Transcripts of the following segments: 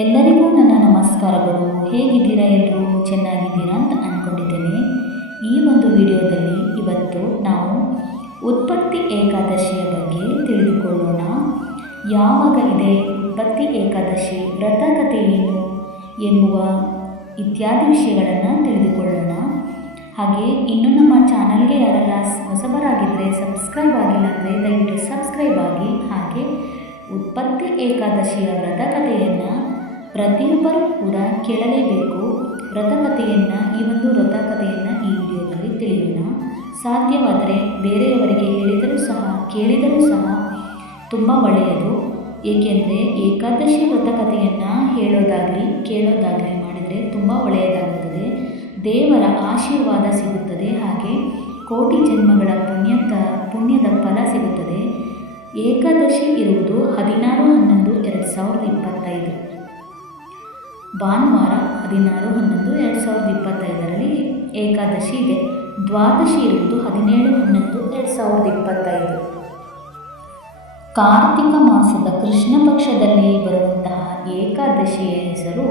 ಎಲ್ಲರಿಗೂ ನನ್ನ ನಮಸ್ಕಾರಗಳು. ಹೇಗಿದ್ದೀರಾ? ಎಲ್ಲರೂ ಚೆನ್ನಾಗಿದ್ದೀರಾ ಅಂತ ಅಂದ್ಕೊಂಡಿದ್ದೇನೆ. ಈ ಒಂದು ವಿಡಿಯೋದಲ್ಲಿ ಇವತ್ತು ನಾವು ಉತ್ಪತ್ತಿ ಏಕಾದಶಿಯ ಬಗ್ಗೆ ತಿಳಿದುಕೊಳ್ಳೋಣ. ಯಾವಾಗ ಇದೆ ಉತ್ಪತ್ತಿ ಏಕಾದಶಿ, ವ್ರತಕಥೆ ಏನು ಎನ್ನುವ ಇತ್ಯಾದಿ ವಿಷಯಗಳನ್ನು ತಿಳಿದುಕೊಳ್ಳೋಣ. ಹಾಗೆ ಇನ್ನು ನಮ್ಮ ಚಾನಲ್ಗೆ ಯಾರೆಲ್ಲ ಹೊಸಬರಾಗಿದ್ದರೆ ಸಬ್ಸ್ಕ್ರೈಬ್ ಆಗಿಲ್ಲ ಅಂದರೆ ದಯವಿಟ್ಟು ಸಬ್ಸ್ಕ್ರೈಬ್ ಆಗಿ. ಹಾಗೆ ಉತ್ಪತ್ತಿ ಏಕಾದಶಿಯ ವ್ರತಕಥೆಯನ್ನು ಪ್ರತಿಯೊಬ್ಬರೂ ಕೂಡ ಕೇಳಲೇಬೇಕು. ಈ ಒಂದು ವ್ರತಕಥೆಯನ್ನು ಈ ವಿಡಿಯೋದಲ್ಲಿ ತಿಳಿಯೋಣ. ಸಾಧ್ಯವಾದರೆ ಬೇರೆಯವರಿಗೆ ಹೇಳಿದರೂ ಸಹ ಕೇಳಿದರೂ ಸಹ ತುಂಬ ಒಳ್ಳೆಯದು. ಏಕೆಂದರೆ ಏಕಾದಶಿ ವ್ರತಕಥೆಯನ್ನು ಹೇಳೋದಾಗಲಿ ಕೇಳೋದಾಗಲಿ ಮಾಡಿದರೆ ತುಂಬ ಒಳ್ಳೆಯದಾಗುತ್ತದೆ. ದೇವರ ಆಶೀರ್ವಾದ ಸಿಗುತ್ತದೆ. ಹಾಗೆ ಕೋಟಿ ಜನ್ಮಗಳ ಪುಣ್ಯದ ಫಲ ಸಿಗುತ್ತದೆ. ಏಕಾದಶಿ ಇರುವುದು 16/11/2025 ಭಾನುವಾರ 16/11/2025ರಲ್ಲಿ ಏಕಾದಶಿ ಇದೆ. ದ್ವಾದಶಿ ಇರುವುದು 17/11/2025. ಕಾರ್ತಿಕ ಮಾಸದ ಕೃಷ್ಣ ಪಕ್ಷದಲ್ಲಿ ಬರುವಂತಹ ಏಕಾದಶಿಯ ಹೆಸರು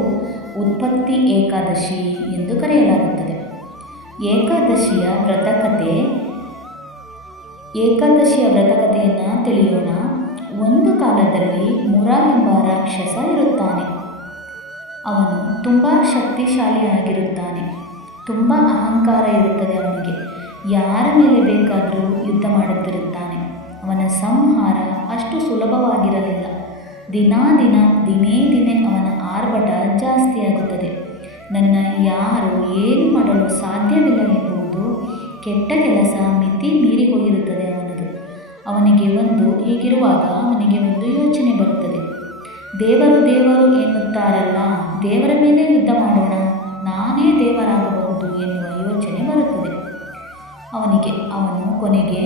ಉತ್ಪತ್ತಿ ಏಕಾದಶಿ ಎಂದು ಕರೆಯಲಾಗುತ್ತದೆ. ಏಕಾದಶಿಯ ವ್ರತಕಥೆಯನ್ನು ತಿಳಿಯೋಣ. ಒಂದು ಕಾಲದಲ್ಲಿ ಮುರ ಎಂಬ ರಾಕ್ಷಸ ಇರುತ್ತಾನೆ. ಅವನು ತುಂಬ ಶಕ್ತಿಶಾಲಿಯಾಗಿರುತ್ತಾನೆ. ತುಂಬ ಅಹಂಕಾರ ಇರುತ್ತದೆ ಅವನಿಗೆ. ಯಾರ ಮೇಲೆ ಬೇಕಾದರೂ ಯುದ್ಧ ಮಾಡುತ್ತಿರುತ್ತಾನೆ. ಅವನ ಸಂಹಾರ ಅಷ್ಟು ಸುಲಭವಾಗಿರಲಿಲ್ಲ. ದಿನೇ ದಿನೇ ಅವನ ಆರ್ಭಟ ಜಾಸ್ತಿಯಾಗುತ್ತದೆ. ನನ್ನ ಯಾರು ಏನು ಮಾಡಲು ಸಾಧ್ಯವಿಲ್ಲ ಎನ್ನುವುದು ಕೆಟ್ಟ ಕೆಲಸ ಮಿತಿ ಮೀರಿ ಹೋಗಿರುತ್ತದೆ ಅವನದು. ಹೀಗಿರುವಾಗ ಅವನಿಗೆ ಒಂದು ಯೋಚನೆ ಬರುತ್ತದೆ. ದೇವರು ಎನ್ನುತ್ತಾರಲ್ಲ, ದೇವರ ಮೇಲೆ ಯುದ್ಧ ಮಾಡೋಣ, ನಾನೇ ದೇವರಾಗಬಹುದು ಎನ್ನುವ ಯೋಚನೆ ಬರುತ್ತದೆ ಅವನು ಕೊನೆಗೆ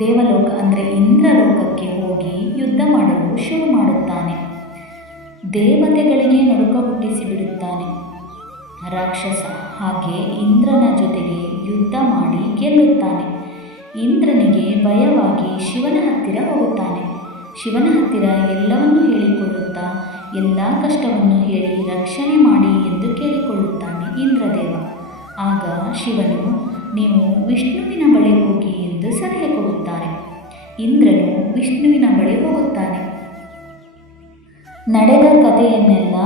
ದೇವಲೋಕ ಅಂದರೆ ಇಂದ್ರಲೋಕಕ್ಕೆ ಹೋಗಿ ಯುದ್ಧ ಮಾಡಲು ಶುರು ಮಾಡುತ್ತಾನೆ. ದೇವತೆಗಳಿಗೆ ನಡುಕ ಹುಟ್ಟಿಸಿ ಬಿಡುತ್ತಾನೆ ರಾಕ್ಷಸ. ಹಾಗೆ ಇಂದ್ರನ ಜೊತೆಗೆ ಯುದ್ಧ ಮಾಡಿ ಗೆಲ್ಲುತ್ತಾನೆ. ಇಂದ್ರನಿಗೆ ಭಯವಾಗಿ ಶಿವನ ಹತ್ತಿರ ಹೋಗುತ್ತಾನೆ. ಶಿವನ ಹತ್ತಿರ ಎಲ್ಲವನ್ನೂ ಹೇಳಿಕೊಳ್ಳುತ್ತಾ ಎಲ್ಲ ಕಷ್ಟವನ್ನು ಹೇಳಿ ರಕ್ಷಣೆ ಮಾಡಿ ಎಂದು ಕೇಳಿಕೊಳ್ಳುತ್ತಾನೆ ಇಂದ್ರದೇವ. ಆಗ ಶಿವನು, ನೀವು ವಿಷ್ಣುವಿನ ಬಳಿ ಹೋಗಿ ಎಂದು ಸಲಹೆ ಕೊಡುತ್ತಾರೆ. ಇಂದ್ರನು ವಿಷ್ಣುವಿನ ಬಳಿ ಹೋಗುತ್ತಾನೆ. ನಡೆದ ಕಥೆಯನ್ನೆಲ್ಲ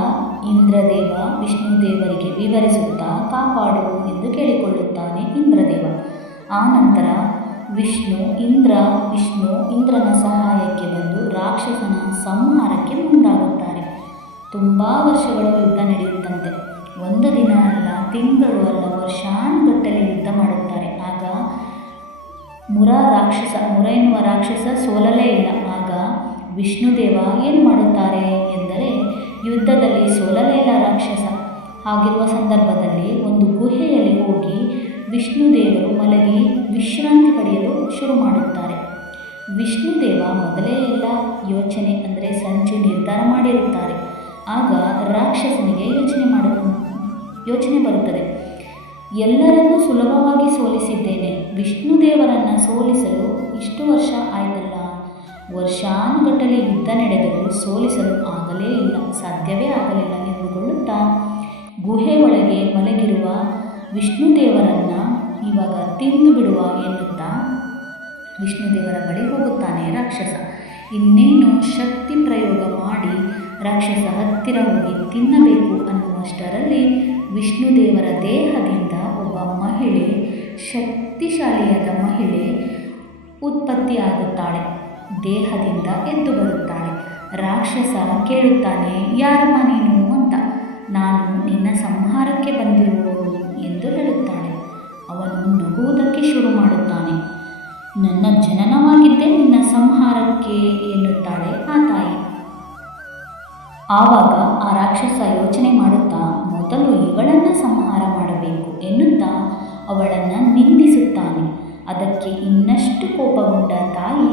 ಇಂದ್ರದೇವ ವಿಷ್ಣುದೇವರಿಗೆ ವಿವರಿಸುತ್ತಾ ಕಾಪಾಡು ಎಂದು ಕೇಳಿಕೊಳ್ಳುತ್ತಾನೆ ಇಂದ್ರದೇವ. ಆ ನಂತರ ವಿಷ್ಣು ಇಂದ್ರನ ಸಹಾಯಕ್ಕೆ ಬಂದು ರಾಕ್ಷಸನ ಸಂಹಾರಕ್ಕೆ ಮುಂದಾಗುತ್ತಾರೆ. ತುಂಬ ವರ್ಷಗಳ ಯುದ್ಧ ನಡೆಯುತ್ತಂತೆ. ಒಂದು ದಿನ ಅಲ್ಲ, ತಿಂಗಳು ಅಲ್ಲ, ವರ್ಷಾನುಗಟ್ಟಲೆ ಯುದ್ಧ ಮಾಡುತ್ತಾರೆ. ಆಗ ಮುರ ಎನ್ನುವ ರಾಕ್ಷಸ ಸೋಲಲೇ ಇಲ್ಲ. ಆಗ ವಿಷ್ಣುದೇವ ಏನು ಮಾಡುತ್ತಾರೆ ಎಂದರೆ, ಯುದ್ಧದಲ್ಲಿ ಸೋಲಲೇ ಇಲ್ಲ ರಾಕ್ಷಸ. ಹಾಗಿರುವ ಸಂದರ್ಭದಲ್ಲಿ ಒಂದು ಗುಹೆಯಲ್ಲಿ ಹೋಗಿ ವಿಷ್ಣುದೇವರು ಮಲಗಿ ವಿಶ್ರಾಂತಿ ಪಡೆಯಲು ಶುರು ಮಾಡುತ್ತಾರೆ. ವಿಷ್ಣುದೇವ ಮೊದಲೇ ಎಲ್ಲ ಸಂಚು ನಿರ್ಧಾರ ಮಾಡಿರುತ್ತಾರೆ. ಆಗ ರಾಕ್ಷಸನಿಗೆ ಯೋಚನೆ ಬರುತ್ತದೆ. ಎಲ್ಲರನ್ನೂ ಸುಲಭವಾಗಿ ಸೋಲಿಸಿದ್ದೇನೆ, ವಿಷ್ಣುದೇವರನ್ನು ಸೋಲಿಸಲು ಇಷ್ಟು ವರ್ಷ ಆಯ್ತಲ್ಲ, ವರ್ಷಾನುಗಟ್ಟಲೆ ಯುದ್ಧ ನಡೆದರೂ ಸೋಲಿಸಲು ಸಾಧ್ಯವೇ ಆಗಲಿಲ್ಲ ಎಂದುಕೊಳ್ಳುತ್ತಾ ಗುಹೆ ಒಳಗೆ ಮಲಗಿರುವ ವಿಷ್ಣುದೇವರನ್ನು ಇವಾಗ ತಿಂದು ಬಿಡುವ ಎನ್ನುತ್ತಾ ವಿಷ್ಣುದೇವರ ಬಳಿ ಹೋಗುತ್ತಾನೆ ರಾಕ್ಷಸ. ಇನ್ನೇನು ಶಕ್ತಿ ಪ್ರಯೋಗ ಮಾಡಿ ರಾಕ್ಷಸ ಹತ್ತಿರ ಹೋಗಿ ತಿನ್ನಬೇಕು ಅನ್ನುವಷ್ಟರಲ್ಲಿ ವಿಷ್ಣುದೇವರ ದೇಹದಿಂದ ಒಬ್ಬ ಮಹಿಳೆ, ಶಕ್ತಿಶಾಲಿಯಾದ ಮಹಿಳೆ ಉತ್ಪತ್ತಿಯಾಗುತ್ತಾಳೆ. ದೇಹದಿಂದ ಎದ್ದು ಬರುತ್ತಾಳೆ. ರಾಕ್ಷಸ ಕೇಳುತ್ತಾನೆ, ಯಾರಮ್ಮ ನೀನು ಅಂತ. ನಾನು ನಿನ್ನ ಸಂಹಾರಕ್ಕೆ ಬಂದಿರುವವಳು ಎಂದು ಹೇಳುತ್ತಾಳೆ. ಅವನು ನಗುವುದಕ್ಕೆ ಶುರು ಮಾಡುತ್ತಾನೆ. ನನ್ನ ಜನನವಾಗಿದ್ದೇ ನಿನ್ನ ಸಂಹಾರಕ್ಕೆ ಎನ್ನುತ್ತಾಳೆ ಆ ತಾಯಿ. ಆವಾಗ ಆ ರಾಕ್ಷಸ ಯೋಚನೆ ಮಾಡುತ್ತಾ ಮೊದಲು ಇವಳನ್ನು ಸಂಹಾರ ಮಾಡಬೇಕು ಎನ್ನುತ್ತಾ ಅವಳನ್ನು ನಿಂದಿಸುತ್ತಾನೆ. ಅದಕ್ಕೆ ಇನ್ನಷ್ಟು ಕೋಪಗೊಂಡ ತಾಯಿ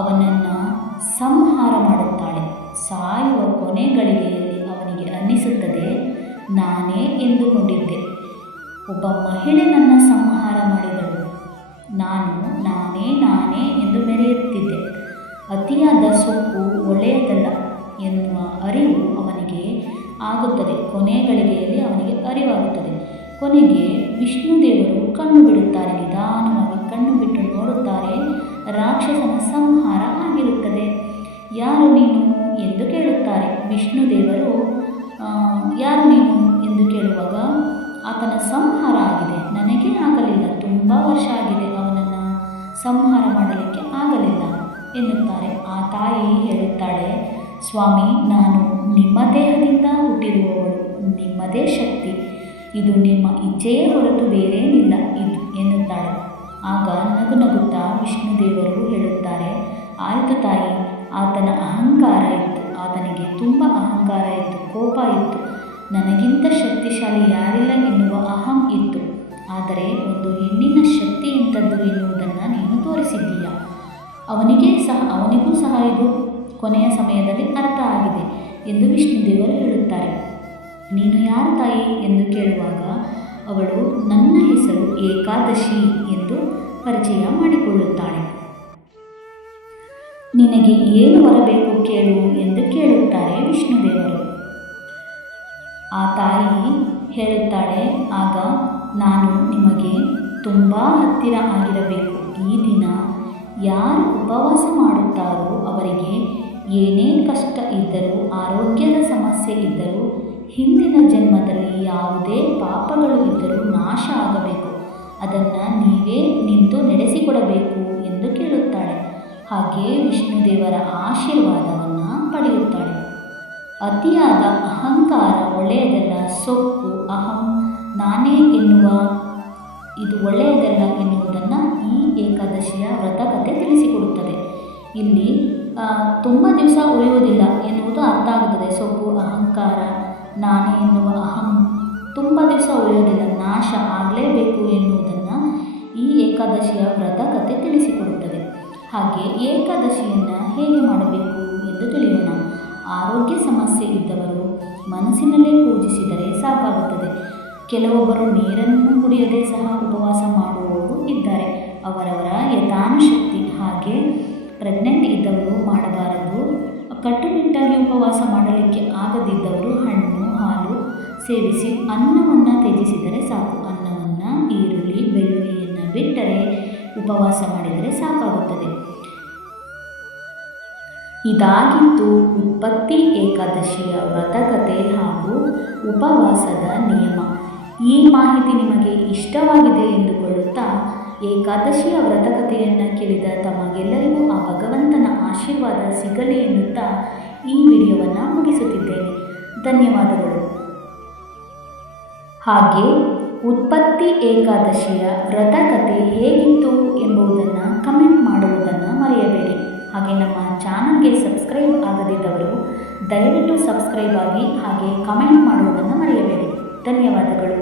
ಅವನನ್ನು ಸಂಹಾರ ಮಾಡುತ್ತಾಳೆ. ಸಾಯುವ ಕೊನೆ ಗಳಿಗೆಯಲ್ಲಿ ಅವನಿಗೆ ಅನ್ನಿಸುತ್ತದೆ, ನಾನೇ ಎಂದುಕೊಂಡಿದ್ದೆ, ಒಬ್ಬ ಮಹಿಳೆ ನನ್ನ ಸಂಹಾರ ಮಾಡಿದಳು, ನಾನೇ ಎಂದು ಮೆರೆಯುತ್ತಿದ್ದೆ. ಅತಿಯಾದ ಸೊಕ್ಕು ಒಳ್ಳೆಯದಲ್ಲ ಎನ್ನುವ ಅರಿವು ಅವನಿಗೆ ಆಗುತ್ತದೆ. ಕೊನೆಯ ಗಳಿಗೆಯಲ್ಲಿ ಅವನಿಗೆ ಅರಿವಾಗುತ್ತದೆ. ಕೊನೆಗೆ ವಿಷ್ಣು ದೇವರು ಕಣ್ಣು ಬಿಡುತ್ತಾರೆ. ನಿಧಾನವಾಗಿ ಕಣ್ಣು ಬಿಟ್ಟು ನೋಡುತ್ತಾರೆ. ರಾಕ್ಷಸನ ಸಂಹಾರ ಆಗಿರುತ್ತದೆ. ಯಾರು ನೀನು ಎಂದು ಕೇಳುತ್ತಾರೆ. ವಿಷ್ಣು ದೇವರು ಯಾರು ನೀನು ಎಂದು ಕೇಳುವಾಗ ಆತನ ಸಂಹಾರ ಆಗಿದೆ, ನನಗೆ ಆಗಲಿಲ್ಲ, ತುಂಬ ವರ್ಷ ಆಗಿದೆ, ಅವನನ್ನು ಸಂಹಾರ ಮಾಡಲಿಕ್ಕೆ ಆಗಲಿಲ್ಲ ಎನ್ನುತ್ತಾರೆ. ಆ ತಾಯಿ ಹೇಳುತ್ತಾಳೆ, ಸ್ವಾಮಿ, ನಾನು ನಿಮ್ಮ ದೇಹದಿಂದ ಹುಟ್ಟಿರುವವಳು, ನಿಮ್ಮದೇ ಶಕ್ತಿ, ಇದು ನಿಮ್ಮ ಇಚ್ಛೆಯೇ ಹೊರತು ಬೇರೇನಿಲ್ಲ ಇದು ಎನ್ನುತ್ತಾಳೆ. ಆಗ ನಗು ನಗುತ್ತಾ ವಿಷ್ಣು ದೇವರು ಹೇಳುತ್ತಾರೆ, ಆಯಿತು ತಾಯಿ, ಆತನ ಅಹಂಕಾರ ಇತ್ತು, ಆತನಿಗೆ ತುಂಬ ಅಹಂಕಾರ ಇತ್ತು, ಕೋಪ ಇತ್ತು, ನನಗಿಂತ ಶಕ್ತಿಶಾಲಿ ಯಾರಿಲ್ಲ ಎನ್ನುವ ಅಹಂ ಇತ್ತು. ಆದರೆ ಒಂದು ಹೆಣ್ಣಿನ ಶಕ್ತಿ ಎಂಥದ್ದು ಎನ್ನುವುದನ್ನು ನೀನು ತೋರಿಸಿದ್ದೀಯ. ಅವನಿಗೂ ಸಹ ಇದು ಕೊನೆಯ ಸಮಯದಲ್ಲಿ ಅರ್ಥ ಆಗಿದೆ ಎಂದು ವಿಷ್ಣುದೇವರು ಹೇಳುತ್ತಾರೆ. ನೀನು ಯಾರು ತಾಯಿ ಎಂದು ಕೇಳುವಾಗ ಅವಳು ನನ್ನ ಹೆಸರು ಏಕಾದಶಿ ಎಂದು ಪರಿಚಯ ಮಾಡಿಕೊಳ್ಳುತ್ತಾಳೆ. ನಿನಗೆ ಏನು ಬರಬೇಕು ಕೇಳು ಎಂದು ಕೇಳುತ್ತಾರೆ ವಿಷ್ಣುದೇವರು. ಆ ತಾಯಿ ಹೇಳುತ್ತಾಳೆ, ಆಗ ನಾನು ನಿಮಗೆ ತುಂಬ ಹತ್ತಿರ ಆಗಿರಬೇಕು. ಈ ದಿನ ಯಾರು ಉಪವಾಸ ಮಾಡುತ್ತಾರೋ ಅವರಿಗೆ ಏನೇ ಕಷ್ಟ ಇದ್ದರೂ, ಆರೋಗ್ಯದ ಸಮಸ್ಯೆ ಇದ್ದರೂ, ಹಿಂದಿನ ಜನ್ಮದಲ್ಲಿ ಯಾವುದೇ ಪಾಪಗಳು ಇದ್ದರೂ ನಾಶ ಆಗಬೇಕು. ಅದನ್ನು ನೀವೇ ನಿಂತು ನಡೆಸಿಕೊಡಬೇಕು ಎಂದು ಕೇಳುತ್ತಾಳೆ. ಹಾಗೆ ವಿಷ್ಣುದೇವರ ಆಶೀರ್ವಾದವನ್ನು ಪಡೆಯುತ್ತಾಳೆ. ಅತಿಯಾದ ಅಹಂಕಾರ ಒಳ್ಳೆಯದಲ್ಲ, ಸೊಕ್ಕು, ಅಹಂ, ನಾನೇ ಎನ್ನುವ ಇದು ಒಳ್ಳೆಯದಲ್ಲ ಎನ್ನುವುದನ್ನು ಈ ಏಕಾದಶಿಯ ವ್ರತಕಥೆ ತಿಳಿಸಿಕೊಡುತ್ತದೆ. ಇಲ್ಲಿ ತುಂಬ ದಿವಸ ಉಳಿಯುವುದಿಲ್ಲ ಎನ್ನುವುದು ಅರ್ಥ ಆಗುತ್ತದೆ. ಸೊಕ್ಕು, ಅಹಂಕಾರ, ನಾನೇ ಎನ್ನುವ ಅಹಂ ತುಂಬ ದಿವಸ ಉಳಿಯುವುದಿಲ್ಲ, ನಾಶ ಆಗಲೇಬೇಕು ಎನ್ನುವುದನ್ನು ಈ ಏಕಾದಶಿಯ ವ್ರತಕಥೆ ತಿಳಿಸಿಕೊಡುತ್ತದೆ. ಹಾಗೆ ಏಕಾದಶಿಯನ್ನು ಹೇಗೆ ಮಾಡಬೇಕು ಎಂದು ತಿಳಿಯೋಣ. ಆರೋಗ್ಯ ಸಮಸ್ಯೆ ಇದ್ದವರು ಮನಸ್ಸಿನಲ್ಲೇ ಪೂಜಿಸಿದರೆ ಸಾಕಾಗುತ್ತದೆ. ಕೆಲವೊಬ್ಬರು ನೀರನ್ನು ಕುಡಿಯದೇ ಸಹ ಉಪವಾಸ ಮಾಡುವವರು ಇದ್ದಾರೆ. ಅವರವರ ಯಥಾನುಶಕ್ತಿ. ಹಾಗೆ ಪ್ರೆಗ್ನೆಂಟ್ ಇದ್ದವರು ಮಾಡಬಾರದು. ಕಟ್ಟುನಿಟ್ಟಾಗಿ ಉಪವಾಸ ಮಾಡಲಿಕ್ಕೆ ಆಗದಿದ್ದವರು ಹಣ್ಣು, ಹಾಲು ಸೇವಿಸಿ ಅನ್ನವನ್ನು ತ್ಯಜಿಸಿದರೆ ಸಾಕು. ಅನ್ನವನ್ನು, ಈರುಳ್ಳಿ, ಬೆಳ್ಳುಳ್ಳಿಯನ್ನು ಬಿಟ್ಟರೆ ಉಪವಾಸ ಮಾಡಿದರೆ ಸಾಕಾಗುತ್ತದೆ. ಇದಾಗಿತ್ತು ಉತ್ಪತ್ತಿ ಏಕಾದಶಿಯ ವ್ರತಕಥೆ ಹಾಗೂ ಉಪವಾಸದ ನಿಯಮ. ಈ ಮಾಹಿತಿ ನಿಮಗೆ ಇಷ್ಟವಾಗಿದೆ ಎಂದುಕೊಳ್ಳುತ್ತಾ ಏಕಾದಶಿಯ ವ್ರತಕಥೆಯನ್ನು ಕೇಳಿದ ತಮಗೆಲ್ಲರಿಗೂ ಆ ಭಗವಂತನ ಆಶೀರ್ವಾದ ಸಿಗಲಿ ಎನ್ನುತ್ತಾ ಈ ವಿಡಿಯೋವನ್ನು ಮುಗಿಸುತ್ತಿದ್ದೇನೆ. ಧನ್ಯವಾದಗಳು. ಹಾಗೆ ಉತ್ಪತ್ತಿ ಏಕಾದಶಿಯ ವ್ರತಕಥೆ ಹೇಗಿತ್ತು ಎಂಬುದನ್ನು ಕಮೆಂಟ್ ಮಾಡುವುದನ್ನು ಮರೆಯಬೇಡಿ. ಹಾಗೆ ನಮ್ಮ ಚಾನಲ್ಗೆ ಸಬ್ಸ್ಕ್ರೈಬ್ ಆಗದಿದ್ದವರು ದಯವಿಟ್ಟು ಸಬ್ಸ್ಕ್ರೈಬ್ ಆಗಿ, ಹಾಗೆ ಕಮೆಂಟ್ ಮಾಡುವುದನ್ನು ಮರೆಯಬೇಡಿ. ಧನ್ಯವಾದಗಳು.